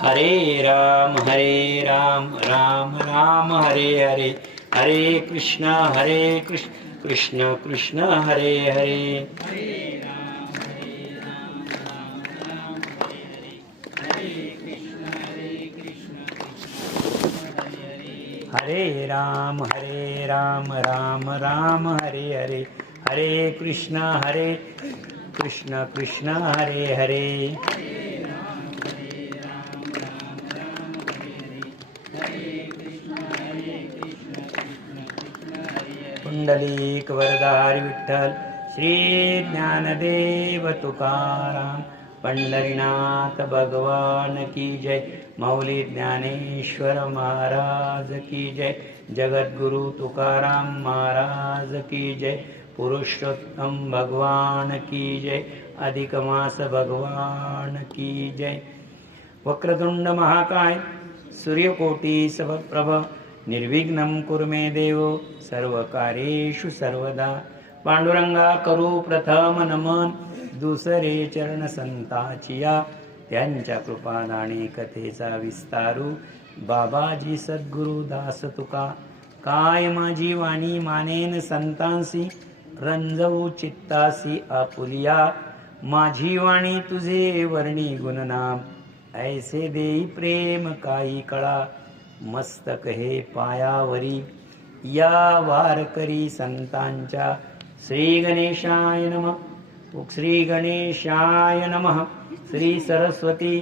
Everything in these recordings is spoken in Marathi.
हरे राम राम राम हरे हरे, हरे कृष्ण कृष्ण कृष्ण कृष्ण हरे हरे। हरे राम राम राम हरे हरे, हरे कृष्ण कृष्ण हरे हरे। पुंडलिक वरदारी विठ्ठल श्री ज्ञानदेव तुकाराम, पंढरीनाथ भगवान की जय, मौली ज्ञानेश्वर महाराज की जय, जगद्गुरु तुकाराम महाराज की जय, पुरुषोत्तम भगवान की जय, अधिक मास भगवान की जय। वक्रतुंड महाकाय सूर्यकोटि समप्रभ, निर्विघ्नं कुरु मे देव सर्वकार्येषु सर्वदा। पांडुरंगा करू प्रथम नमन, दुसरे चरण संताचिया, त्यांच्या कृपादाने कथेचा विस्तारू, बाबाजी सद्गुरु दास तुका। काय माझी वाणी मानेन संतांसी, रंजवू चित्तासी आपुलिया, माझी वाणी तुझे वर्णी गुणनाम, ऐसे देई प्रेम काही कळा। मस्तक हे पायावरी या वारकरी संतांच्या, श्री गणेशाय नमः, श्री गणेशाय नमः। श्री सरस्वती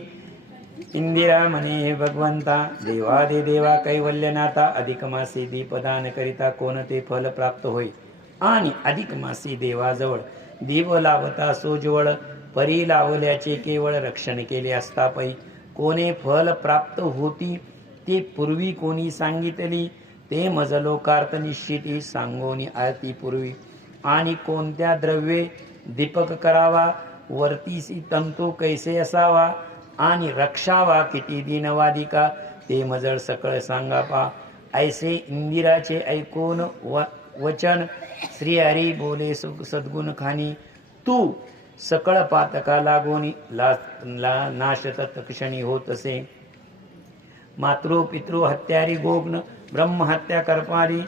इंदिरा म्हणे भगवंता, देवादिदेवा कैवल्यनाथा, अधिक मासी दीपदान करिता कोणते फल प्राप्त होई, आणि अधिक मासी देवाजवळ दीप लावता सोजवळ, परी लावल्याचे केवळ रक्षण केले असता पै, कोणे फल प्राप्त होती ते पूर्वी कोणी सांगितली, ते मज लोकार्थ निश्चिती सांगोनी आरती पूर्वी। आणि कोणत्या द्रव्ये दीपक करावा, वर्तीसी तंतू कैसे असावा, आणि रक्षावा किती दिनवादिका, ते मजळ सकळ सांगा पा। ऐसे इंदिराचे ऐकून वचन, श्री हरी बोले सद्गुण खानी, तू सकळ पातका लागोनी नाश तत्क्षणी होत असे। मातृ पितृ हत्यारी गोग्न, ब्रह्म हत्या करपारी,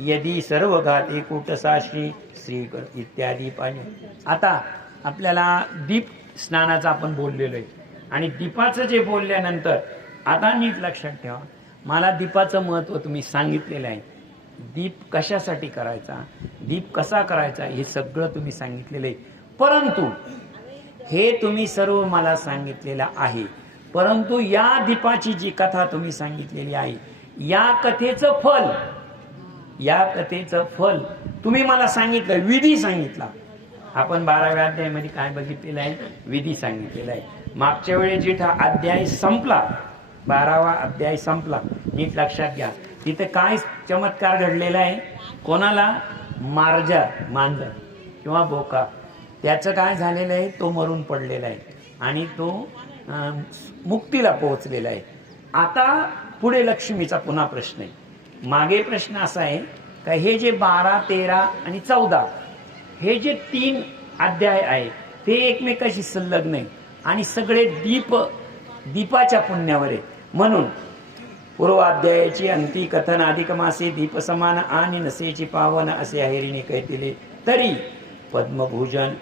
यदी सर्व घाती कुटसाशी, श्री इत्यादी पाहिजे। आता आपल्याला दीप स्नानाचं आपण बोललेलो आहे, आणि दीपाचं जे बोलल्यानंतर आता नीट लक्षात ठेवा, मला दीपाचं महत्त्व तुम्ही सांगितलेलं आहे। दीप कशासाठी करायचा, दीप कसा करायचा, हे सगळं तुम्ही सांगितलेलं आहे। परंतु हे तुम्ही सर्व मला सांगितलेलं आहे, परंतु या दीपाची जी कथा तुम्ही सांगितलेली आहे, या कथेचं फल तुम्ही मला सांगितलं, विधी सांगितला। आपण 12व्या अध्यायामध्ये काय बघितलेलं आहे, विधी सांगितलेला आहे। मागच्या वेळेस जिथं अध्याय संपला, 12वा अध्याय संपला, नीट लक्षात घ्या, तिथे काय चमत्कार घडलेला आहे, कोणाला, मांजर किंवा बोका, त्याचं काय झालेलं आहे, तो मरून पडलेला आहे आणि तो मुक्तीला पोहोचलेला आहे। आता पुढे लक्ष्मीचा पुन्हा प्रश्न आहे। मागे प्रश्न असा आहे का, हे जे 12, 13 आणि 14 हे जे 3 अध्याय आहे, ते एकमेकाशी संलग्न आहे आणि सगळे दीपाच्या पुण्यावर आहे। म्हणून पूर्वाध्यायाची अंती कथन, अधिक मासे दीप समान आणि नसेची पावन असे हैरीने कैतिले, तरी पद्मभूषण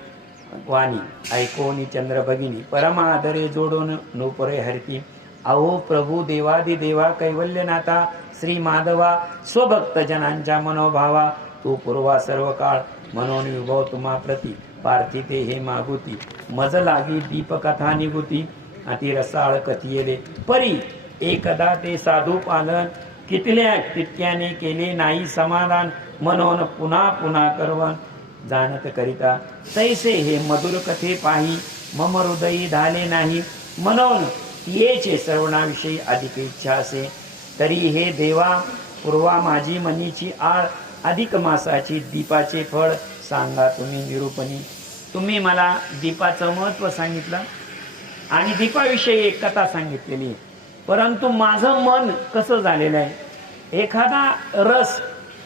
वाणी ऐकोनी चंद्र भगिनी, परमादरे जोडून नूपुरे हरती। अहो प्रभू देवादिदेवा कैवल्यनाथा, श्री माधवा स्वभक्त जनांच्या मनोभावा, तू पूर्वा सर्व काळ मनोन विभव तुम्हा प्रती, पार्थिते हे मागुती, मज लागी दीपकथा निगुती, अति रसाळ कथियेले परी, एकदा ते साधू पालन, कितक्याने केले नाही समाधान, मनोन पुन्हा पुन्हा करवन जाणत करिता, तैसे हे मधुर कथे पाही, मम हृदयी झाले नाही, मनोन येचे श्रवणाविषयी अधिक इच्छा असे। तरी हे देवा पूर्वा माझी मनीची आळ, अधिक मासाची दीपाचे फळ सांगा तुम्ही निरूपणी। तुम्ही मला दीपाचं महत्त्व सांगितलं आणि दीपाविषयी एक कथा सांगितलेली, परंतु माझं मन कसं झालेलं आहे, एखादा रस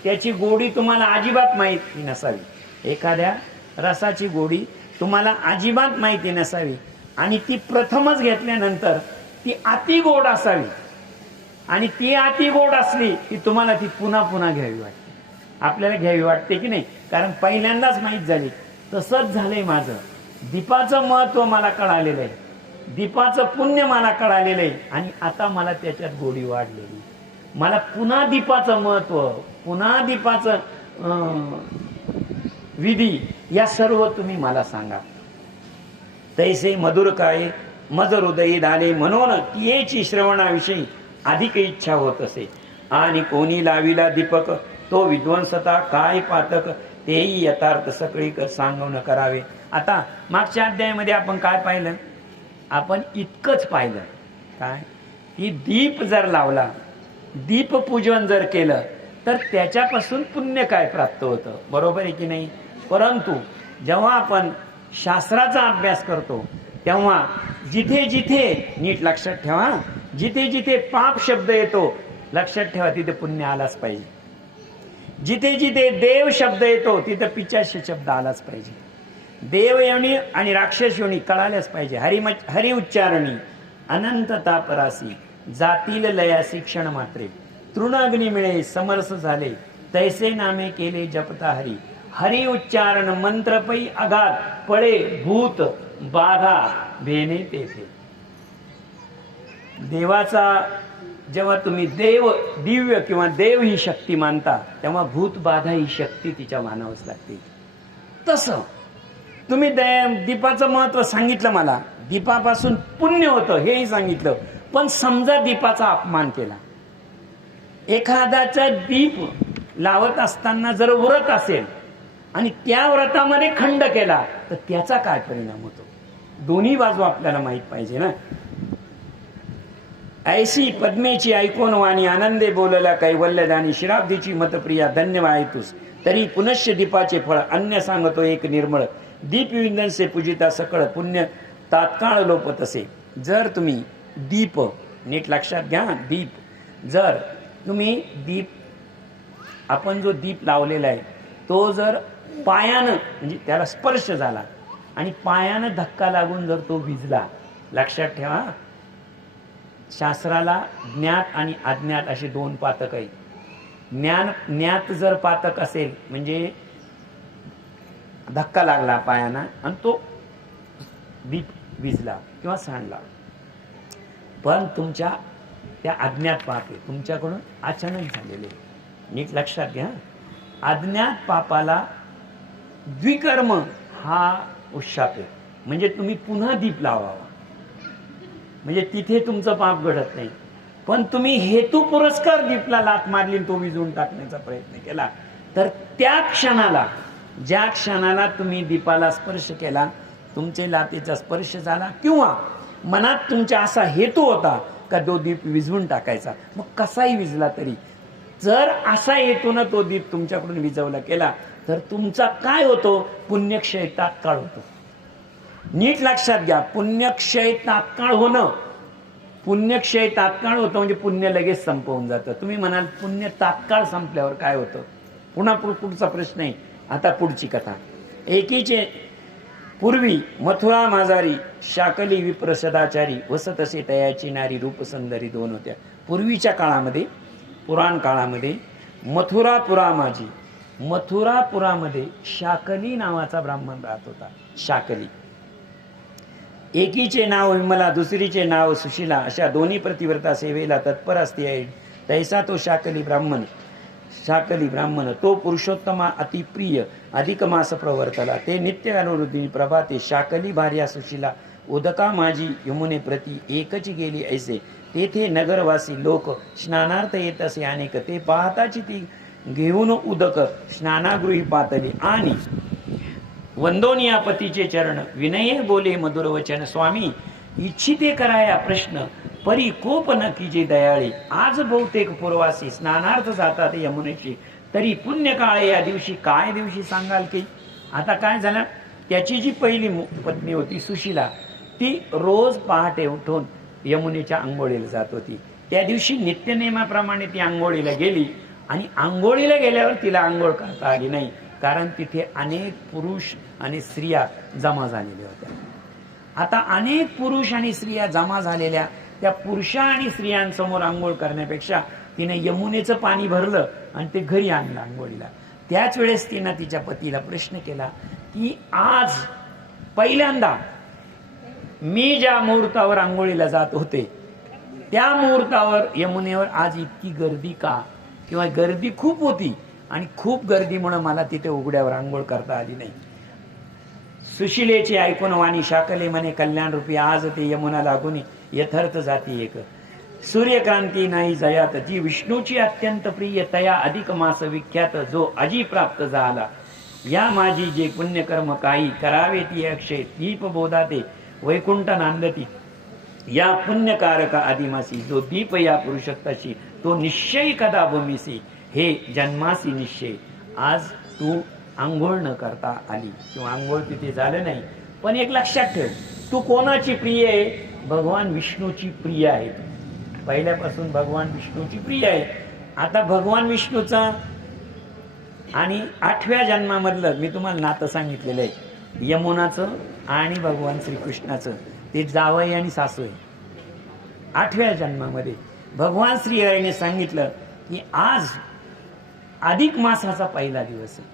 त्याची गोडी तुम्हाला अजिबात माहिती नसावी, एखाद्या रसाची गोडी तुम्हाला अजिबात माहिती नसावी, आणि ती प्रथमच घेतल्यानंतर ती अति गोड असावी, आणि ती अति गोड असली की तुम्हाला ती पुन्हा पुन्हा घ्यावी वाटते. आपल्याला घ्यावी वाटते की नाही, कारण पहिल्यांदाच माहीत झाली. तसंच झालंय माझं. दीपाचं महत्व मला कळालेलं आहे, दीपाचं पुण्य मला कळालेलं आहे, आणि आता मला त्याच्यात गोडी वाढलेली. मला पुन्हा दीपाचं महत्व, पुन्हा दीपाचं विधी, या सर्व तुम्ही मला सांगा. तैसे मधुर काय मज हृदयी झाले, म्हणून तियेची श्रवणाविषयी अधिक इच्छा होत असे. आणि कोणी लाविला दीपक तो विध्वंसता काय पातक, तेही यथार्थ सगळी सांगून करावे. आता मागच्या अध्यायामध्ये आपण काय पाहिलं? आपण इतकंच पाहिलं काय, की दीप जर लावला, दीप पूजन जर केलं तर त्याच्यापासून पुण्य काय प्राप्त होतं, बरोबर आहे की नाही. परंतु जेव्हा आपण शास्त्राचा अभ्यास करतो तेव्हा जिथे जिथे, नीट लक्षात ठेवा, जिथे जिथे पाप शब्द येतो लक्षात ठेवा तिथे पुण्य आलाच पाहिजे. जिथे जिथे देव शब्द येतो तिथे पिशाच शब्द आलाच पाहिजे. देव योनी आणि राक्षस योनी कळाल्याच पाहिजे. हरी उच्चारणी अनंत तापरासी, जातील लयासी क्षण मात्रे, तृणाग्नी मिळे समरस झाले, तैसे नामे केले जपता हरी. हरी उच्चारण मंत्र पै अगाध, पळे भूत बाधा भेने तेथे. देवाचा जेव्हा तुम्ही देव, दिव्य किंवा देव ही शक्ती मानता, तेव्हा भूत बाधा ही शक्ती तिच्या मानावंच लागते. तसं तुम्ही दीपाचं महत्व सांगितलं मला, दीपापासून पुण्य होतं हेही सांगितलं. पण समजा दीपाचा अपमान केला, एखाद्याचा दीप लावत असताना जर व्रत असेल आणि त्या व्रतामध्ये खंड केला तर त्याचा काय परिणाम होतो, दोन्ही बाजू आपल्याला माहित पाहिजे ना. ऐशी पद्मेची ऐकून वाणी आनंदे बोलला कैवल्यदानी, शिराब्दीची मतप्रिया धन्य वायतुस, तरी पुनश्य दीपाचे फळ अन्य सांगतो एक निर्मळ. दीप विंदनसे पूजिता सकळ, पुण्य तात्काळ लोपत असे. जर तुम्ही दीप, नीट लक्षात घ्या, दीप जर तुम्ही दीप, आपण जो दीप लावलेला आहे तो जर पायानं, म्हणजे त्याला स्पर्श झाला आणि पायानं धक्का लागून जर तो विझला, लक्षात ठेवा शास्त्राला ज्ञात आणि अज्ञात असे दोन पातक आहेत. ज्ञात जर पातक असेल म्हणजे धक्का लागला पायानं आणि तो दीप विझला किंवा सांडला. पण तुमच्या त्या अज्ञात पाप आहे, तुमच्याकडून अचानक झालेले. नीट लक्षात घ्या, अज्ञात पापाला द्विकर्म हा उशाप आहे. म्हणजे तुम्ही पुन्हा दीप लावावा, म्हणजे तिथे तुमचं पाप घडत नाही. पण तुम्ही हेतू पुरस्कार दीपला लात मारली, तो विझून टाकण्याचा प्रयत्न केला, तर त्या क्षणाला, ज्या क्षणाला तुम्ही दीपाला स्पर्श केला, तुमचे लातेचा स्पर्श झाला, किंवा मनात तुमचा असा हेतू होता का तो दीप विझवून टाकायचा, मग कसाही विझला तरी, जर असा हेतून तो दीप तुमच्याकडून विझवला केला तर तुमचा काय होतो, पुण्यक्षय तात्काळ होतो. नीट लक्षात घ्या, पुण्यक्षय तात्काळ होणं, पुण्यक्षय तात्काळ होतं म्हणजे पुण्य लगेच संपवून जातं. तुम्ही म्हणाल पुण्य तात्काळ संपल्यावर काय होतं, पुन्हा पुढचा प्रश्न आहे. आता पुढची कथा. एकीचे पूर्वी मथुरा माझारी, शाकली विप्र सदाचारी, वसत असे तयाची नारी, रूप सुंदरी दोन होत्या. पूर्वीच्या काळामध्ये, पुराण काळामध्ये मथुरापुरामाजी, मथुरापुरामध्ये शाकली नावाचा ब्राह्मण राहत होता. शाकली, एकीचे नाव विमला, दुसरीचे नाव सुशीला, अशा दोन्ही प्रतिव्रता सेवेला तत्पर असते. तैसा तो शाकली ब्राह्मण, शाकली ब्राह्मण तो पुरुषोत्तमा अतिप्रिय, अधिक मास प्रवर्तला. ते नित्य अनुरुद्धी प्रभाते, शाकली भार्या सुशीला, उदका माझी यमुने प्रती, एकची गेली ऐसे. तेथे नगरवासी लोक स्नानार्थ येत असे अनेक, ते पाहताची ती घेऊन उदक स्नानागृही पातली. आणि वंदोनिया पतीचे चरण, विनये बोले मधुर वचन. स्वामी इच्छिते कराया प्रश्न, परी कोप न कीजे दयाळे. आज बहुतेक पूर्वासी स्नानार्थ जातात यमुनेशी, तरी पुण्य काळे या दिवशी. काय दिवशी सांगाल की? आता काय झालं, त्याची जी पहिली पत्नी होती सुशीला, ती रोज पहाटे उठून यमुनेच्या आंघोळीला जात होती. त्या दिवशी नित्यनेमाप्रमाणे ती आंघोळीला गेली, आणि आंघोळीला गेल्यावर तिला आंघोळ करता आली नाही, कारण तिथे अनेक पुरुष आणि स्त्रिया जमा झालेल्या होत्या. आता अनेक पुरुष आणि स्त्रिया जमा झालेल्या त्या पुरुषा आणि स्त्रियांसमोर आंघोळ करण्यापेक्षा तिने यमुनेचं पाणी भरलं आणि ते घरी आणलं आंघोळीला. त्याच वेळेस तिनं तिच्या पतीला प्रश्न केला की आज पहिल्यांदा मी ज्या मुहूर्तावर आंघोळीला जात होते त्या मुहूर्तावर यमुनेवर आज इतकी गर्दी का, किंवा गर्दी खूप होती आणि खूप गर्दीमुळे मला तिथे उघड्यावर आंघोळ करता आली नाही. सुशिलेची ऐकून वाणी शाकले म्हणे कल्याण रूपी आज ते यमुना लागून यथार्थ जाती एक. सूर्यक्रांती नाही जयात जी विष्णूची अत्यंत प्रिय तया अधिक मास विख्यात जो अजी प्राप्त झाला. या माझी जे पुण्यकर्म काही करावे ती अक्षय दीप बोधाते वैकुंठ नांदती. या पुण्यकारक आदिमासी जो दीप या पुरुषत्वाशी तो निश्चय कदा भूमीसी. हे जन्मासी निश्चय. आज तू आंघोळ न करता आली किंवा आंघोळ तिथे झालं नाही, पण एक लक्षात ठेव, तू कोणाची प्रिय आहे? भगवान विष्णूची प्रिय आहे. पहिल्यापासून भगवान विष्णूची प्रिय आहे. आता भगवान विष्णूचा आणि 8व्या जन्मामधलं मी तुम्हाला नातं सांगितलेलं आहे, यमुनाचं आणि भगवान श्रीकृष्णाचं. ते जावई आणि सासू आहे. 8व्या जन्मामध्ये भगवान श्रीहरीने सांगितलं की आज अधिक मासाचा पहिला दिवस आहे.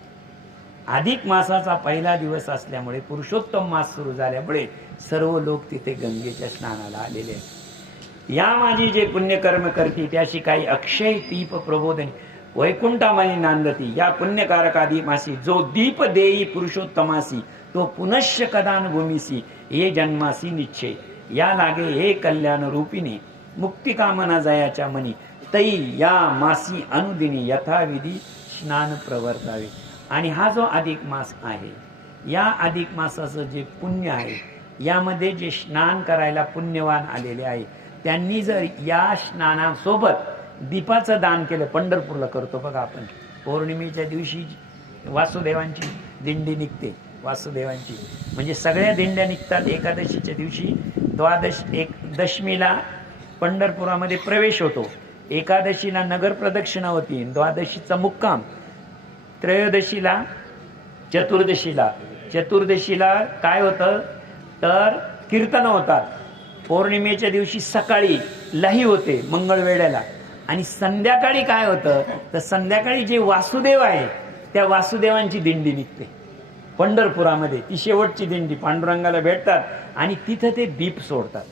अधिक मासाचा पहिला दिवस असल्यामुळे पुरुषोत्तम मास सुरू झाल्यामुळे सर्व लोक तिथे गंगेच्या स्नानाला आलेले आहेत. या माझी जे पुण्यकर्म करती त्याशी काही अक्षय दीप प्रबोधनी वैकुंठामानी नांदती. या पुण्यकारक आदि मासी जो दीप देई पुरुषोत्तमासी तो पुनश्च कदान भूमीसी. हे जन्मासी निश्चय या लागे हे कल्याण रूपिणी मुक्ती कामना जयाच्या मनी. तै या मासी अनुदिनी यथाविधी स्नान प्रवर्तावे. आणि हा जो अधिक मास आहे, या अधिक मासाचं जे पुण्य आहे, यामध्ये जे स्नान करायला पुण्यवान आलेले आहे त्यांनी जर या स्नानासोबत दीपाचं दान केलं, पंढरपूरला करतो बघा आपण, पौर्णिमेच्या दिवशी वासुदेवांची दिंडी निघते. वासुदेवांची म्हणजे सगळ्या दिंड्या निघतात. एकादशीच्या दिवशी दशमीला पंढरपुरामध्ये प्रवेश होतो. एकादशीला नगर प्रदक्षिणा होती, द्वादशीचा मुक्काम, त्रयोदशीला चतुर्दशीला काय होतं तर कीर्तन होतात. पौर्णिमेच्या दिवशी सकाळी लही होते मंगळवेळ्याला, आणि संध्याकाळी काय होतं तर संध्याकाळी जे वासुदेव आहे त्या वासुदेवांची दिंडी निघते पंढरपुरामध्ये. ती शेवटची दिंडी पांडुरंगाला भेटतात आणि तिथं ते दीप सोडतात.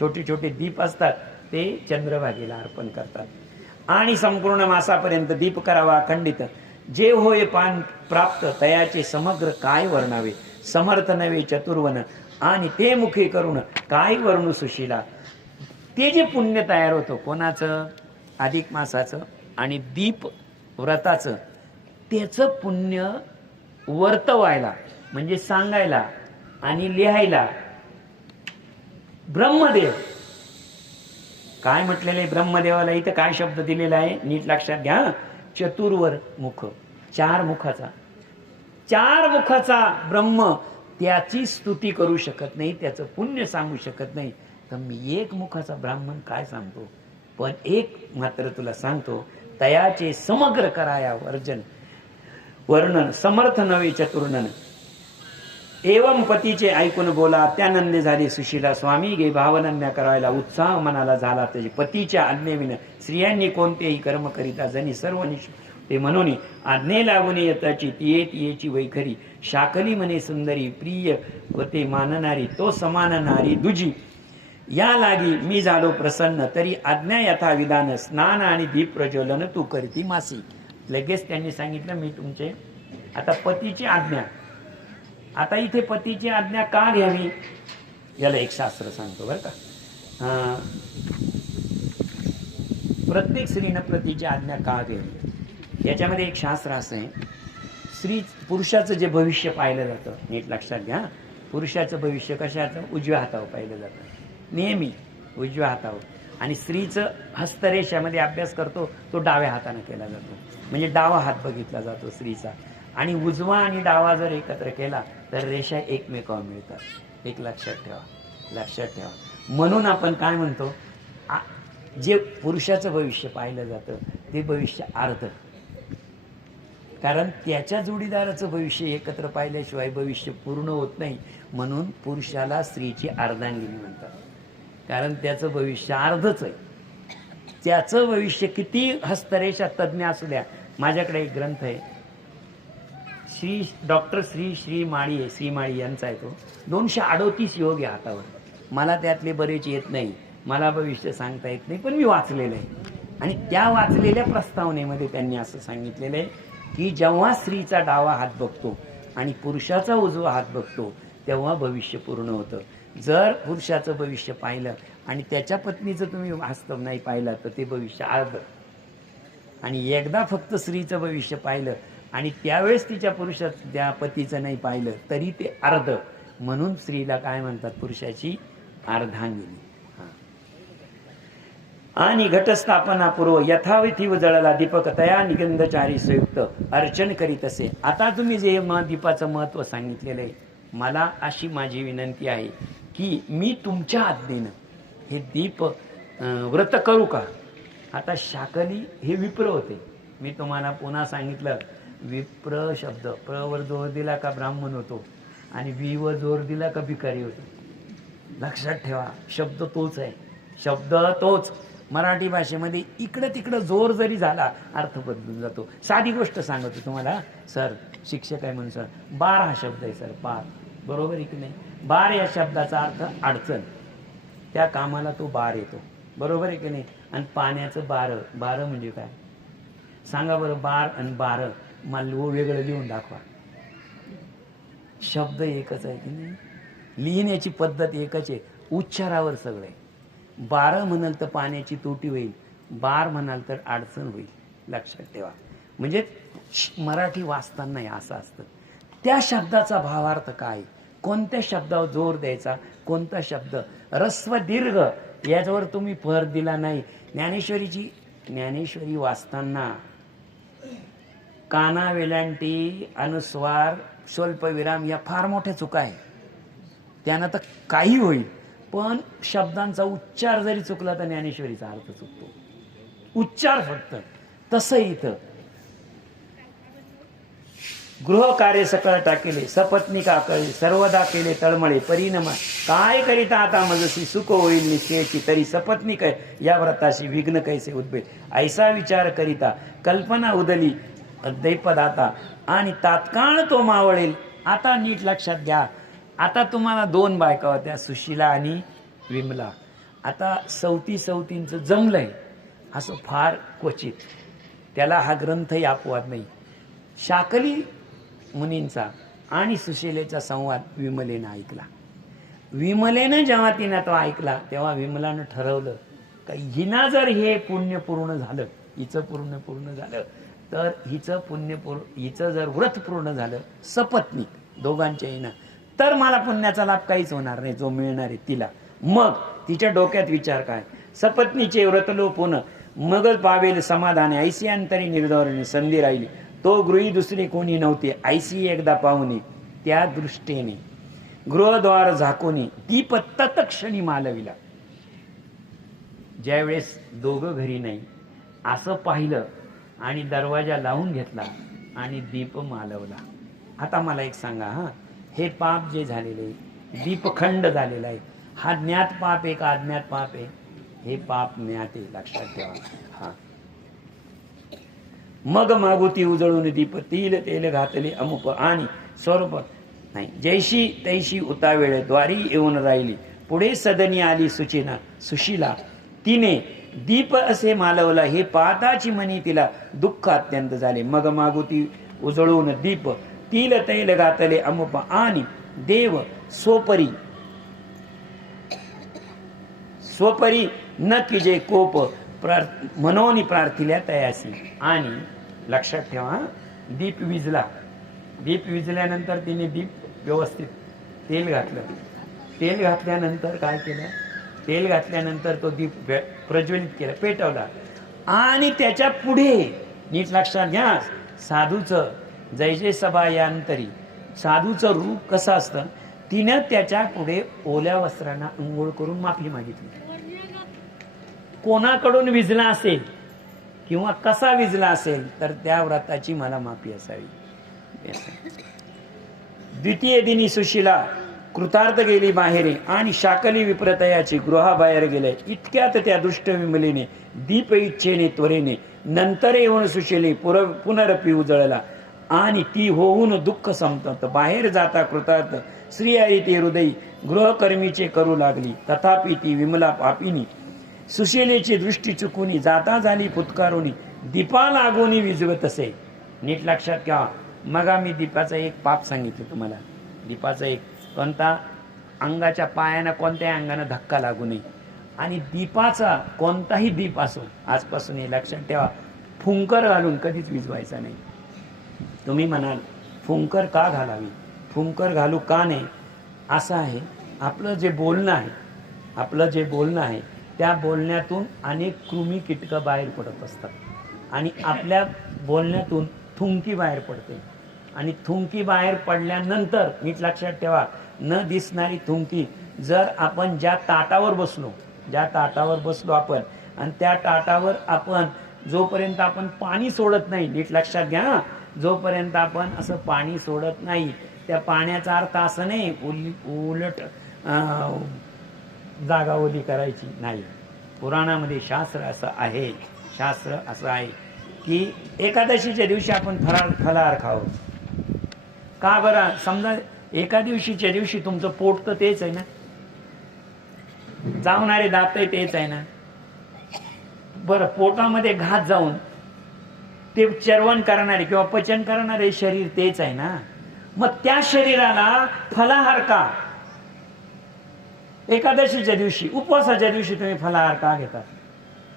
छोटे छोटे दीप असतात ते चंद्रभागेला अर्पण करतात. आणि संपूर्ण मासापर्यंत दीप करावा अखंडित. जे होय पान प्राप्त तयाचे समग्र काय वर्णावे. समर्थ नवे चतुर्वन आणि ते मुखे करून काय वर्णू सुशीला. ते जे पुण्य तयार होतं कोणाचं, अधिक मासाचं आणि दीप व्रताचं, त्याचं पुण्य वर्तवायला म्हणजे सांगायला आणि लिहायला ब्रह्मदेव काय म्हटलेलं आहे. ब्रह्मदेवाला इथं काय शब्द दिलेला आहे नीट लक्षात घ्या. चतुर्वर मुख, 4 मुखाचा, 4 मुखाचा ब्रह्म त्याची स्तुती करू शकत नाही, त्याचं पुण्य सांगू शकत नाही. तर मी 1 मुखाचा ब्राह्मण काय सांगतो. पण एक मात्र तुला सांगतो, तयाचे समग्र कराया वर्णन समर्थ नवे चतुर्नन. एवं पतीचे ऐकून बोला त्यानंदे झाली सुशीला. स्वामी गे भावनन्या करायला उत्साह मनाला झाला. त्याचे पतीच्या आज्ञेविन स्त्रियांनी कोणतेही कर्म करिता जणी सर्व ते म्हणून आज्ञे लागून येताची तियेची वैखरी. शाकली म्हणे सुंदरी प्रिय व ते मानणारी तो समान नारी दुजी. या लागी मी झालो प्रसन्न तरी आज्ञा यथा विधान स्नान आणि दीप प्रज्वलन तू करती मासी. लगेच त्यांनी सांगितलं मी तुमचे आता पतीची आज्ञा. आता इथे पतीची आज्ञा का घ्यावी याला एक शास्त्र सांगतो बरं का. प्रत्येक स्त्रीनं पतीची आज्ञा का घ्यावी याच्यामध्ये एक शास्त्र असं आहे. स्त्री पुरुषाचं जे भविष्य पाहिलं जातं नीट लक्षात घ्या. पुरुषाचं भविष्य कशाचं उजव्या हातावर पाहिलं जातं नेहमी, उजव्या हातावर. आणि स्त्रीचं हस्तरेषामध्ये अभ्यास करतो तो डाव्या हाताने केला जातो, म्हणजे डावा हात बघितला जातो स्त्रीचा. आणि उजवा आणि डावा जर एकत्र केला तर रेषा एकमेकावर मिळतात. एक लक्षात ठेवा, लक्षात ठेवा. म्हणून आपण काय म्हणतो, जे पुरुषाचं भविष्य पाहिलं जातं ते भविष्य अर्ध, कारण त्याच्या जोडीदाराचं भविष्य एकत्र पाहिल्याशिवाय भविष्य पूर्ण होत नाही. म्हणून पुरुषाला स्त्रीची अर्धांगिनी म्हणतात. कारण त्याचं भविष्य अर्धच आहे. त्याचं भविष्य किती हस्तरेषा तज्ज्ञ असू द्या. माझ्याकडे एक ग्रंथ आहे, डॉक्टर श्री माळी यांचा आहे तो. 238 योग आहे हातावर. मला त्यातले बरेच येत नाही, मला भविष्य सांगता येत नाही, पण मी वाचलेलं आहे. आणि त्या वाचलेल्या प्रस्तावनेमध्ये त्यांनी असं सांगितलेलं आहे की जेव्हा स्त्रीचा डावा हात बघतो आणि पुरुषाचा उजवा हात बघतो तेव्हा भविष्य पूर्ण होतं. जर पुरुषाचं भविष्य पाहिलं आणि त्याच्या पत्नीचं तुम्ही वास्तव नाही पाहिलं तर ते भविष्य अर्ध. आणि एकदा फक्त स्त्रीचं भविष्य पाहिलं आणि त्यावेळेस तिच्या त्या पतीचं नाही पाहिलं तरी ते अर्ध. म्हणून स्त्रीला काय म्हणतात, पुरुषाची अर्धांगिनी. आणि घटस्थापनापूर्व यथाविधी उजळला दीपक तया निगंधचारी संयुक्त अर्चन करीत असे. आता तुम्ही जे दीपाचं महत्व सांगितलेलं आहे, मला अशी माझी विनंती आहे की मी तुमच्या आज्ञेनं हे दीप व्रत करू का. आता शाकली हे विप्र होते. मी तुम्हाला पुन्हा सांगितलं, विप्र शब्द प्र वर जोर दिला का ब्राह्मण होतो आणि वी वर जोर दिला का भिकारी होतो. लक्षात ठेवा, शब्द तोच आहे, शब्द तोच. मराठी भाषेमध्ये इकडं तिकडं जोर जरी झाला अर्थ बदलून जातो. साधी गोष्ट सांगतो तुम्हाला सर, शिक्षक आहे म्हणून सर, बार हा शब्द आहे सर, बार, बरोबर आहे की नाही. बार या शब्दाचा अर्थ अडचण, त्या कामाला तो बार येतो, बरोबर आहे की नाही. आणि पाण्याचं बारं म्हणजे काय सांगा बरं. बार आणि बारं मला वेगळं लिहून दाखवा. शब्द एकच आहे की नाही, लिहिण्याची पद्धत एकच आहे, उच्चारावर सगळं आहे. बारं म्हणाल तर पाण्याची तोटी होईल, बार म्हणाल तर अडचण होईल. लक्षात ठेवा. म्हणजे मराठी वाचताना असं असतं, त्या शब्दाचा भावार्थ काय, कोणत्या शब्दावर जोर द्यायचा, कोणता शब्द रस्व दीर्घ याच्यावर तुम्ही भर दिला नाही. ज्ञानेश्वरी वाचताना काना वेलांटी अनुस्वार स्वल्पविराम या फार मोठ्या चुका आहे. त्यानं तर काही होईल, पण शब्दांचा उच्चार जरी चुकला तर ज्ञानेश्वरीचा अर्थ चुकतो. उच्चार फक्त. तसं इथं गृह कार्य सकळ टाकेले सपत्निका कळे सर्वदा केले तळमळे परिणमा काय करीता आता मजसी सुख होईल निश्चयाची तरी सपत्निक या व्रताशी विघ्न कैसे उद्भेद ऐसा विचार करिता कल्पना उदली दैपदाता आणि तात्काळ तो मावळेल. आता नीट लक्षात घ्या, आता तुम्हाला 2 बायका होत्या, सुशीला आणि विमला. आता सवतींचं जमलंय असं फार क्वचित, त्याला हा ग्रंथही अपवाद नाही. शाकली मुनींचा आणि सुशीलेचा संवाद विमलेनं ऐकला. विमलेनं जेव्हा तिनं तो ऐकला तेव्हा विमलानं ठरवलं का हिना जर हे पुण्य पूर्ण झालं, हिचं पूर्ण झालं तर हिचं जर व्रत पूर्ण झालं सपत्नीक दोघांच्या हिनं, तर मला पुण्याचा लाभ काहीच होणार नाही जो मिळणार आहे तिला. मग तिच्या डोक्यात विचार काय, सपत्नीचे व्रतलो पुन मग पावेल समाधाने ऐशी अंतरी निर्धारणे संधी राहिली तो गृही दुसरी कोणी नव्हती ऐशी एकदा पाहुणे त्या दृष्टीने गृहद्वार झाकोनी दीप तत्क्षणी मालविला. ज्यावेळेस दोघं घरी नाही असं पाहिलं आणि दरवाजा लावून घेतला आणि दीप मालवला. आता मला एक सांगा, हा हे पाप जे झालेले आहे, दीपखंड झालेला आहे, हा ज्ञात पाप आहे का अज्ञात पाप आहे? हे पाप ज्ञात आहे, लक्षात ठेवा. हा मग मागुती उजळून दीप तिल तेल घातले अमुक आणि स्वरूप नाही जैशी तैशी उतावेळ द्वारी येऊन राहिली. पुढे सदनी आली सुशीला तिने दीप असे मालवला हे पाहताची मनी तिला दुःख अत्यंत झाले. मग मागुती उजळून दीप तिल तैल घातले अमुप आणि देव स्वपरी न की जे कोप मनोनी प्रार्थिल्या तयासी. आणि लक्षात ठेवा, दीप विजल्यानंतर तिने दीप व्यवस्थित तेल घातलं. तेल घातल्यानंतर काय केलं, तेल घातल्यानंतर तो दीप प्रज्वलित केला, पेटवला. आणि त्याच्या पुढे नीट लक्षात घ्या, साधूचं जैसे सभा यांतरी साधूचं रूप कसं असतं, तिनं त्याच्या पुढे ओल्या वस्त्रांना अंघोळ करून माफी मागितली. कोणाकडून विजला असेल किंवा कसा विजला असेल तर त्या व्रताची मला माफी असावी. द्वितीय दिनी सुशीला कृतार्थ गेली बाहेरे आणि शाकली विप्रतयाची गृहाबाहेर गेले. इतक्यात त्या दुष्ट विमलेने दीप इच्छेने त्वरेने नंतर येऊन सुशेली पुनरपी उजळला आणि ती होऊन दुःख संपत बाहेर जाता कृतार्थ श्री आई ते हृदयी गृहकर्मीचे करू लागली. तथापि ती विमला पापिनी सुशेलेची दृष्टी चुकूनी जाता झाली फुतकारुनी दीपा लागोनी विजवत असे. नीट लक्षात घ्या. मग मी दीपाचं एक पाप सांगितलं तुम्हाला. दीपाचं एक कोणता? अंगाच्या पायानं कोणत्याही अंगानं धक्का लागू नये. आणि दीपाचा कोणताही दीप असो आजपासून हे लक्षात ठेवा, फुंकर घालून कधीच विजवायचा नाही. तुम्ही म्हणाल फुंकर का घालावी, फुंकर घालू का नाही? असं आहे, आपलं जे बोलणं आहे त्या बोलण्यातून अनेक कृमी कीटकं बाहेर पडत असतात आणि आपल्या बोलण्यातून थुंकी बाहेर पडते. आणि थुंकी बाहेर पडल्यानंतर नीट लक्षात ठेवा, न दिसणारी थुंकी जर आपण ज्या ताटावर बसलो आपण आणि त्या ताटावर आपण जोपर्यंत आपण पाणी सोडत नाही, नीट लक्षात घ्या, जोपर्यंत आपण असं पाणी सोडत नाही, त्या पाण्याचा अर्थ असं नाही उलट जागा ओली करायची नाही. पुराणामध्ये शास्त्र असं आहे की एकादशीच्या दिवशी आपण फलाहार खावं. का बरं? समजा एकादशीच्या दिवशी तुमचं पोट तर तेच आहे ना, जावणारे दात तेच आहे ना. बरं, पोटामध्ये घात जाऊन ते चर्वण करणारे किंवा पचन करणारे शरीर तेच आहे ना. मग त्या शरीराला फलाहार का? एकादशीच्या दिवशी उपवासाच्या दिवशी तुम्ही फलाहार का घेतात?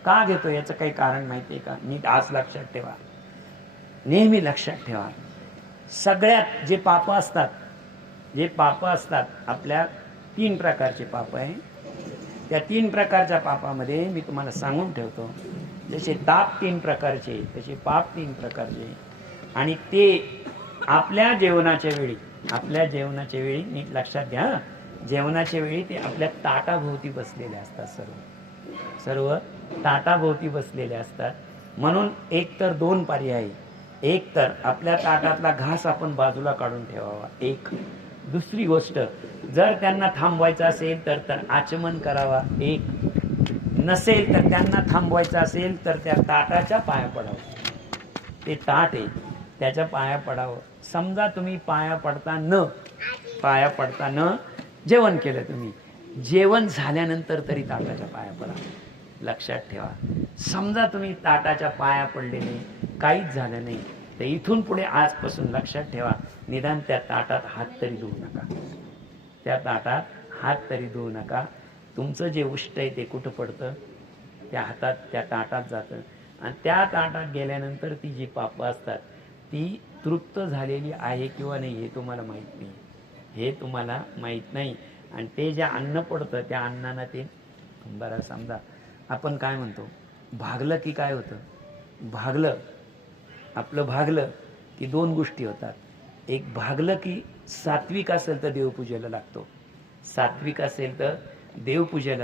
का घेतो याचं काही कारण माहितीये का? मी आज लक्षात ठेवा, नेहमी लक्षात ठेवा, सगळ्यात जे पाप असतात आपल्या 3 प्रकारचे पाप आहे. त्या 3 प्रकारच्या पापामध्ये मी तुम्हाला सांगून ठेवतो. जसे ताप 3 प्रकारचे, तसे पाप 3 प्रकारचे. आणि ते आपल्या जेवणाच्या वेळी नीट लक्षात घ्या, जेवणाच्या वेळी ते आपल्या ताटाभोवती बसलेले असतात. सर्व ताटाभोवती बसलेले असतात. म्हणून एक तर 2 पर्याय. एक तर आपल्या ताटातला घास आपण बाजूला काढून ठेवावा. एक. दुसरी गोष्ट, जर त्यांना थांबवायचं असेल तर आचमन करावा. एक. नसेल तर त्यांना थांबवायचं असेल तर त्या ताटाच्या पाया पडावं. ते ताट आहे त्याच्या पाया पडावं. समजा तुम्ही पाया पडता न जेवण केलं, तुम्ही जेवण झाल्यानंतर तरी ताटाच्या पाया पडा. लक्षात ठेवा, समजा तुम्ही ताटाच्या पाया पडले नाही, काहीच झालं नाही, तर इथून पुढे आजपासून लक्षात ठेवा, निदान त्या ताटात हात तरी धुवू नका. तुमचं जे उष्ट आहे ते कुठं पडतं? त्या ताटात जातं. आणि त्या ताटात गेल्यानंतर ती जी पापं असतात ती तृप्त झालेली आहे किंवा नाही हे तुम्हाला माहीत नाही. आणि ते जे अन्न पडतं त्या अन्नानं ते बरं, समजा आपण काय म्हणतो, भागलं की काय होतं? आपलं भागलं की 2 गोष्टी होतात. एक, भागलं की सात्विक असेल तर देवपूजेला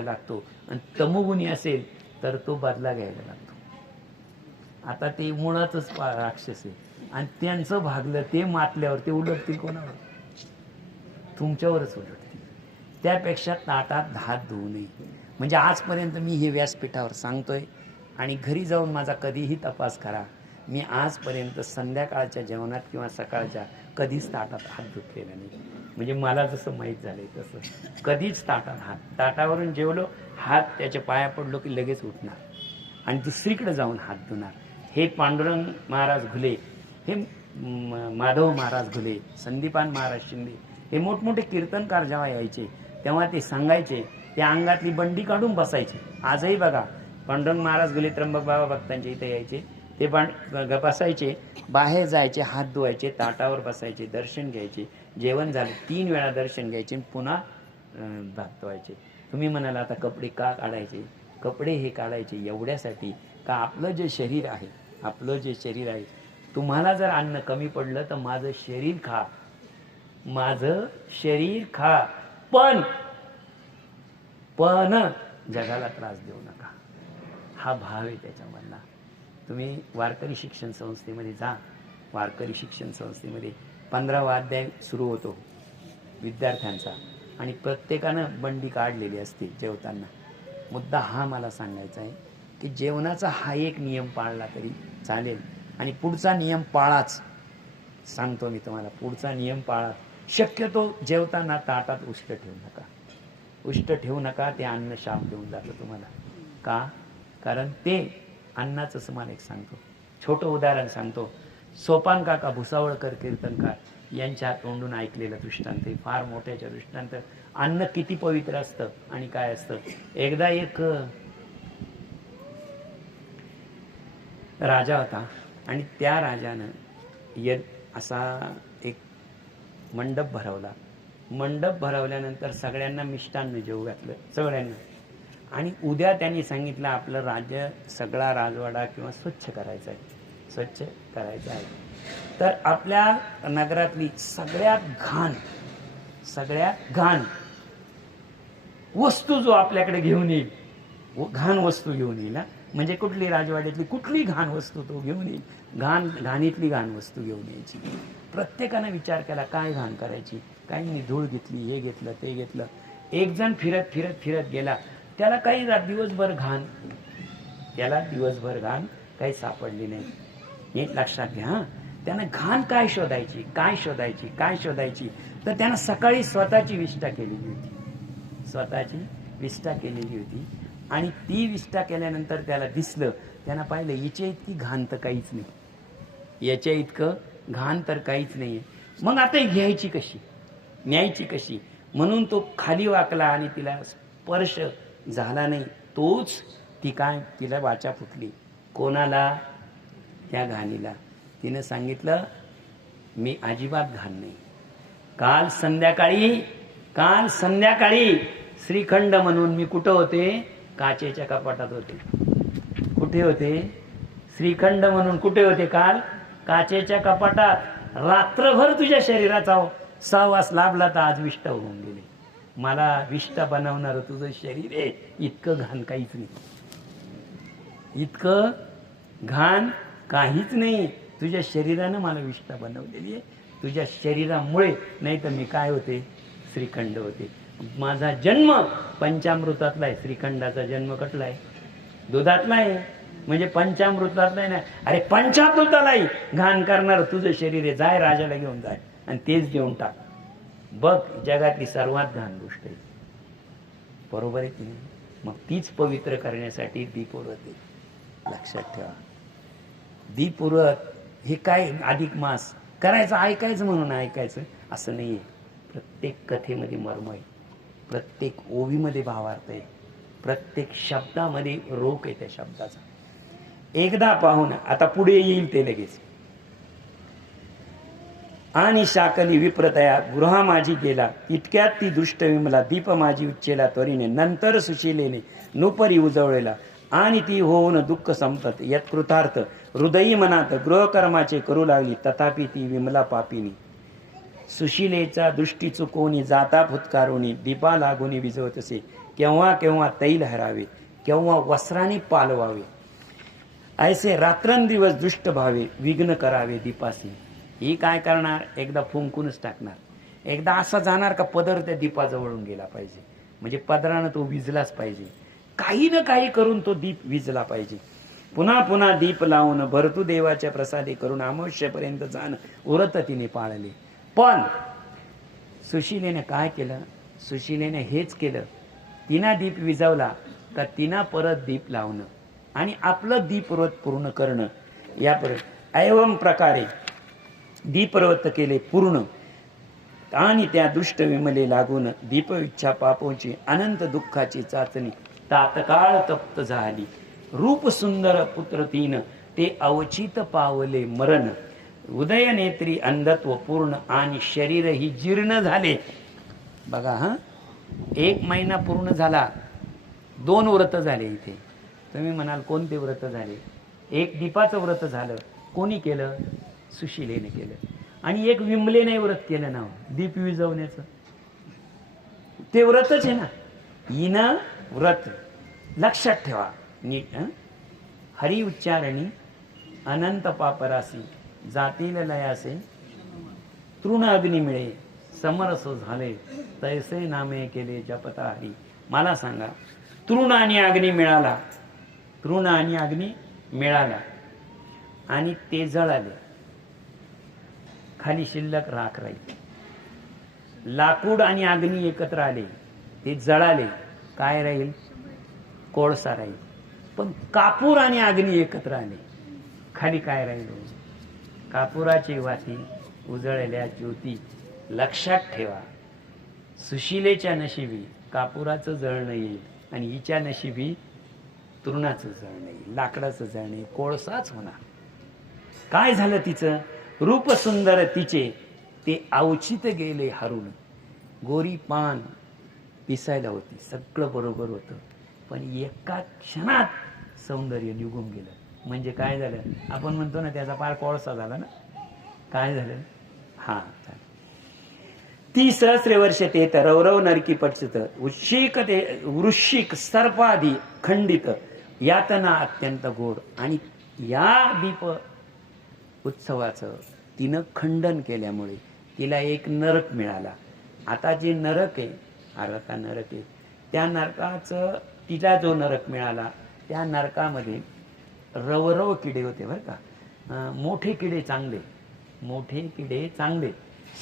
लागतो, आणि तमोगुणी असेल तर तो बदला घ्यायला लागतो. आता ते मुळातच राक्षस आहे. आणि त्यांचं भागलं, ते मातल्यावर ते उलटतील कोणावर? तुमच्यावरच उलटतील. त्यापेक्षा ताटात हात धुवू नये. म्हणजे आजपर्यंत मी हे व्यासपीठावर सांगतोय आणि घरी जाऊन माझा कधीही तपास करा, मी आजपर्यंत संध्याकाळच्या जेवणात किंवा सकाळच्या कधीच ताटात हात धुतलेला नाही. म्हणजे मला जसं माहीत झालंय तसं कधीच ताटावरून जेवलो, हात त्याच्या पाया पडलो की लगेच उठणार आणि दुसरीकडे जाऊन हात धुणार. हे पांडुरंग महाराज घुले, हे माधव महाराज घुले, संदीपान महाराज शिंदे, हे मोठमोठे कीर्तनकार जेव्हा यायचे तेव्हा ते सांगायचे, त्या अंगातली बंडी काढून बसायचे. आजही बघा, पांडुरंग महाराज घुले त्र्यंबक बाबा भक्तांच्या इथे यायचे, ते बसायचे, बाहेर जायचे, हात धुवायचे, ताटावर बसायचे, दर्शन घ्यायचे, जेवण झालं 3 वेळा दर्शन घ्यायचे, पुन्हा भात धुवायचे. तुम्ही म्हणाल आता कपडे का काढायचे? कपडे हे काढायचे एवढ्यासाठी का आपलं जे शरीर आहे, तुम्हाला जर अन्न कमी पडलं तर माझं शरीर खा, पण जगाला त्रास देऊ नका. हा भाव आहे त्याच्यामधला. तुम्ही वारकरी शिक्षण संस्थेमध्ये जा. वारकरी शिक्षण संस्थेमध्ये 15वा अध्याय सुरू होतो विद्यार्थ्यांचा. आणि प्रत्येकानं बंडी काढलेली असते जेवताना. मुद्दा हा मला सांगायचा आहे की जेवणाचा हा एक नियम पाळला तरी चालेल, आणि पुढचा नियम पाळाच. सांगतो मी तुम्हाला, पुढचा नियम पाळा. शक्यतो जेवताना ताटात उष्ट ठेवू नका. उष्ट ठेवू नका, ते अन्न शाप देऊन जातं तुम्हाला. का? कारण ते अन्नाचं समान. एक सांगतो, छोटं उदाहरण सांगतो. सोपान काका भुसावळकर कीर्तनकार यांच्या तोंडून ऐकलेलं दृष्टांत, फार मोठ्याच्या दृष्टांत. अन्न किती पवित्र असतं आणि काय असतं. एकदा एक राजा होता आणि त्या राजानं असा एक मंडप भरवला. मंडप भरवल्यानंतर सगळ्यांना मिष्टान्न जेवू घातलं, सगळ्यांना. आणि उद्या त्यांनी सांगितलं आपलं राज्य, सगळा राजवाडा किंवा स्वच्छ करायचा आहे, स्वच्छ करायचं आहे. तर आपल्या नगरातली सगळ्यात घाण वस्तू जो आपल्याकडे घेऊन येईल, घाण वस्तू घेऊन येईल. म्हणजे कुठली राजवाड्यातली कुठली घाण वस्तू तो घेऊन येईल, घाणीतली घाण वस्तू घेऊन यायची. प्रत्येकानं विचार केला काय घाण करायची. काहींनी धूळ घेतली, हे घेतलं, ते घेतलं. एक जण फिरत फिरत फिरत गेला, त्याला काही दिवसभर घाण काही सापडली नाही. हे लक्षात घ्या. त्यानं घाण काय शोधायची, काय शोधायची, काय शोधायची. तर त्यानं सकाळी स्वतःची विष्ठा केलेली होती. आणि ती विष्ठा केल्यानंतर त्याला दिसलं, त्यानं पाहिलं याच्या इतकी घाण तर काहीच नाही, याच्या इतकं घाण तर काहीच नाहीये. मग आता घ्यायची कशी, न्यायची कशी. म्हणून तो खाली वाकला आणि तिला स्पर्श झाला नाही. तोच तिला वाचा फुटली. कोणाला? त्या घाणीला. तिनं सांगितलं मी अजिबात घाण नाही. काल संध्याकाळी श्रीखंड म्हणून मी कुठं होते? काचेच्या कपाटात होते. कुठे होते? श्रीखंड म्हणून कुठे होते? काल काचेच्या कपाटात. रात्रभर तुझ्या शरीराचा सहवास लाभला तर आज विष्ठा होऊन गेले. मला विष्ठा बनवणार तुझं शरीर आहे. इतकं घाण काहीच नाही, इतकं घाण काहीच नाही. तुझ्या शरीरानं मला विष्ठा बनवलेली आहे. तुझ्या शरीरामुळे, नाही तर मी काय होते? श्रीखंड होते. माझा जन्म पंचामृतातला आहे. श्रीखंडाचा जन्म कटला आहे? दुधातला आहे. म्हणजे पंचामृतातला आहे ना. अरे पंचामृतालाही घाण करणार तुझं शरीर आहे. जाय राजाला घेऊन जाय आणि तेच घेऊन टाक. बघ, जगातली सर्वात घाण गोष्ट आहे. बरोबर आहे की नाही? मग तीच पवित्र करण्यासाठी दीपव्रत आहे. लक्षात ठेवा. दीपव्रत हे काय अधिक मास करायचं, ऐकायचं म्हणून ऐकायचं असं नाहीये. प्रत्येक कथेमध्ये मर्म आहे, प्रत्येक ओवीमध्ये भावार्थ आहे, प्रत्येक शब्दामध्ये रोख आहे त्या शब्दाचा. एकदा पाहून आता पुढे येईल ते लगेच. आणि शाकली विप्रतया गृहा माझी गेला, इतक्यात ती दुष्ट विमला दीप माझी उच्चेला त्वरीने. नंतर सुशीलेने नुपरी उजवळेला, आणि ती होऊन दुःख संपत यत्कृतार्थ हृदयी मनात गृहकर्माचे करू लागली. तथापि ती विमला पापिनी सुशीलेचा दृष्टी चुकवणी जाता फुतकारुणी दीपा लागुनी विजवतसे. केव्हा केव्हा तैल हरावे, केव्हा वस्त्राने पालवावे. ऐसे रात्रंदिवस दुष्ट भावे विघ्न करावे दीपासी. ही काय करणार? एकदा फुंकूनच टाकणार. एकदा असा जाणार का पदर त्या दीपाजवळून गेला पाहिजे. म्हणजे पदरानं तो विजलाच पाहिजे. काही ना काही करून तो दीप विजला पाहिजे. पुन्हा पुन्हा दीप लावून भरतू देवाच्या प्रसादी करून अमावस्येपर्यंत जाण उरत तिने पाळले. पण सुशीलेने काय केलं? सुशीलेने हेच केलं. तिना दीप विजवला तर तिना परत दीप लावणं आणि आपलं दीपव्रत पूर्ण करणं. यापर्यंत एवम प्रकारे दीपव्रत केले पूर्ण. आणि त्या दुष्ट विमले लागून दीप इच्छा पापोची अनंत दुःखाची चाचणी तात्काळ तप्त झाली. रूप सुंदर पुत्र तीन ते अवचित पावले मरण. उदय नेत्री अंधत्व पूर्ण आणि शरीर ही जीर्ण झाले. बघा हा, 1 महिना पूर्ण झाला, 2 व्रत झाले. इथे तुम्ही म्हणाल कोणते व्रत झाले? एक दीपाचं व्रत झालं. कोणी केलं? सुशीलेने केलं. आणि एक विमलेने व्रत केलं ना, दीप विजवण्याचं. ते व्रतच आहे ना. हिनं व्रत लक्षात ठेवा नीट. हरी उच्चारणी अनंत पापरासी जातील लयासे तृण अग्नी मिळे समरस झाले तैसे नामे केले जपता हरी. मला सांगा, तृण आणि अग्नी मिळाला, तृण आणि अग्नी मिळाला आणि ते जळाले, खाली शिल्लक राख राहील. लाकूड आणि अग्नी एकत्र आले, ते जळाले, काय राहील? कोळसा राहील. पण कापूर आणि अग्नी एकत्र आले, खाली काय राहील? कापुराची वाती, उजळलेल्या ज्योती. लक्षात ठेवा, सुशिलेच्या नशिबी कापुराचं जळणं येईल आणि हिच्या नशिबी तृणाचं जळणं येईल, लाकडाचं जळणं येईल, कोळसाच होणार. काय झालं तिचं? रूप सुंदर तिचे ते अवचित गेले हरून. गोरी पान दिसायला होती, सगळं बरोबर होतं, पण एका क्षणात सौंदर्य निघून गेलं. म्हणजे काय झालं? आपण म्हणतो ना त्याचा पार कोळसा झाला ना. काय झालं? हा, ती सहस्रे वर्ष ते रवरव नरकी पटचित उशिक ते वृश्चिक सर्पादी खंडित यातना अत्यंत गोड. आणि या दीप उत्सवाचं तिनं खंडन केल्यामुळे तिला एक नरक मिळाला. आता जे नरक आहे, अर्का नरक आहे, त्या नरकाचं तिला जो नरक मिळाला त्या नरकामध्ये रवरव किडे होते बरं का. मोठे किडे चांगले, मोठे किडे चांगले,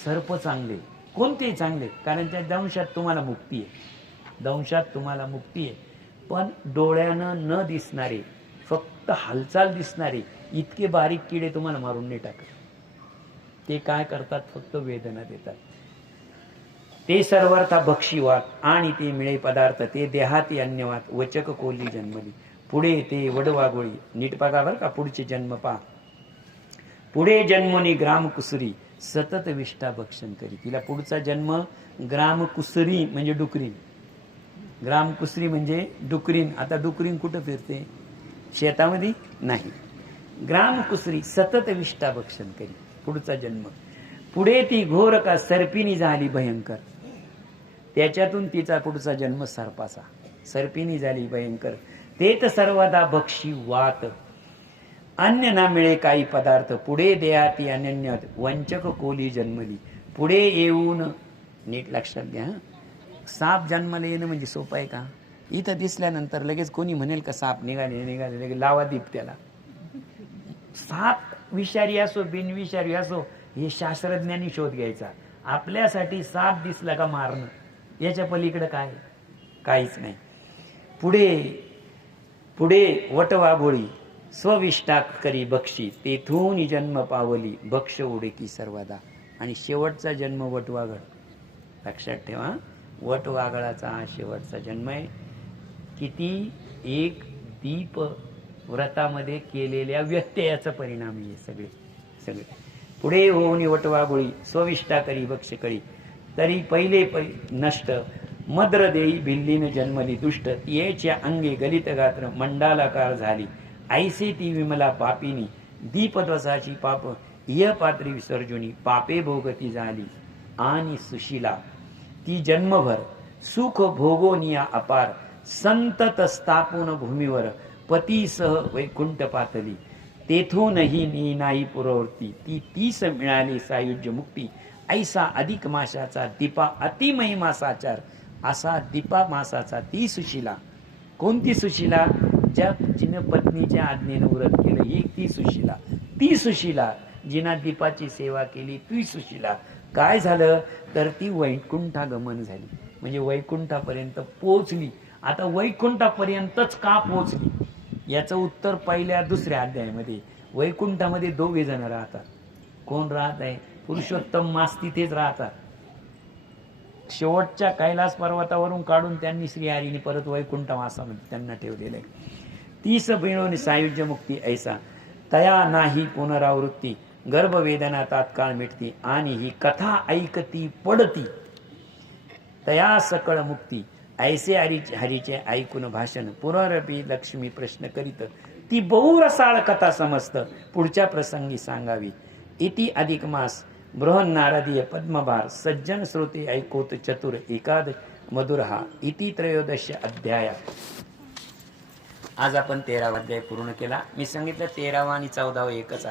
सर्प चांगले, कोणतेही चांगले, कारण त्या दंशात तुम्हाला मुक्ती आहे, दंशात तुम्हाला मुक्ती आहे. पण डोळ्यानं न दिसणारे, फक्त हालचाल दिसणारे इतके बारीक किडे तुम्हाला मारून नाही टाकत. ते काय करतात? फक्त वेदना देतात. ते सर्वर्था भक्षीवात आणि ते मिळे पदार्थ, ते देहाती अन्यवात वचक कोली जन्मली. पुढे ते वडवागोळी, नीट बघा बरं का, पुढचे जन्म पहा. पुढे जन्मनी ग्राम कुसरी सतत विष्ठा भक्षण करी. तिला पुढचा जन्म ग्राम कुसरी म्हणजे डुकरीन, ग्राम कुसरी म्हणजे डुकरीन. आता डुकरीन कुठं फिरते? शेतामध्ये नाही. ग्राम कुसरी सतत विष्ठा भक्षण करी, पुढचा जन्म. पुढे ती घोर का सर्पिणी झाली भयंकर, त्याच्यातून तिचा पुढचा जन्म सर्पाचा, सर्पिणी झाली भयंकर. तेच सर्वदा भक्षी वात अन्य ना मिळे काही पदार्थ. पुढे देहाती अनन्य वंचक कोली जन्मली. पुढे येऊन, नीट लक्षात घ्या, साप जन्माला येणं म्हणजे सोपं आहे का? इथं दिसल्यानंतर लगेच कोणी म्हणेल का साप निघाले निघाले, लगेच लावा दीप त्याला. साप विषारी असो बिनविषारी असो, हे शास्त्रज्ञांनी शोध घ्यायचा. आपल्यासाठी साप दिसला का मारणं, याच्या पलीकडे काय? काहीच नाही. पुढे पुढे वटवाघोळी स्वविष्टा करी बक्षी, तेथून जन्म पावली भक्ष उडेकी सर्वदा. आणि शेवटचा जन्म वटवाघळ. लक्षात ठेवा, वटवाघळाचा हा शेवटचा जन्म आहे. किती? एक दीप व्रतामध्ये केलेल्या व्यत्ययाचा परिणाम आहे सगळे सगळे. पुढे होऊन वटवाघोळी स्वविष्टा करी भक्ष कळी, तरी पहिले नष्ट मद्र देई भिल्लीन जन्मली दुष्ट. येच्या अंगे गलित गात्र मंडालाकार झाली, ऐसे ती विमला पापिनी दीपद्वसाची पाप य पात्री विसर्जुनी. पापे भोगती झाली आणि सुशिला, ती जन्मभर सुख भोगोनिया अपार. संतत स्थापून भूमीवर पतीसह वैकुंठ पातली, तेथूनही नी नाही पुरवती. ती तीस मिळाली सायुज्य मुक्ती. ऐसा अधिक मासाचा दीपा अतिमहिमा साचार, असा दीपा मासाचा ती सुशिला. कोणती सुशिला? ज्या जिनं पत्नीच्या आज्ञेनं व्रत केलं, ही ती सुशिला. ती सुशिला जिना दीपाची सेवा केली, ती सुशिला. काय झालं तर ती वैकुंठागमन झाली, म्हणजे वैकुंठापर्यंत पोहोचली. आता वैकुंठापर्यंतच का पोहोचली याचं उत्तर पहिल्या दुसऱ्या अध्यायामध्ये. वैकुंठामध्ये दोघे जण राहतात. कोण राहत आहे? पुरुषोत्तम मास तिथेच राहतात. शेवटच्या कैलास पर्वतावरून काढून त्यांनी श्रीहरीने परत वैकुंठ वासामध्ये त्यांना ठेवलेलं आहे. तीस मिळून सायुज्य मुक्ती ऐसा, तया नाही पुनरावृत्ती. गर्भवेदना तात्काळ मिटती आणि ही कथा ऐकती पडती, तया सकळ मुक्ती. ऐसे हरीचे ऐकून भाषण पुनरपी लक्ष्मी प्रश्न करीत, ती बहुरसाळ कथा समस्त पुढच्या प्रसंगी सांगावी. इति अधिक मास बृहन्नारदीय पद्मभार सज्जन श्रोते ऐकोत चतुर एकाद मधुर हा. इति त्रयोदश अध्याय. आज आपण 13वा अध्याय पूर्ण केला. मी सांगितलं 13वा आणि 14वा एकच अध्याय.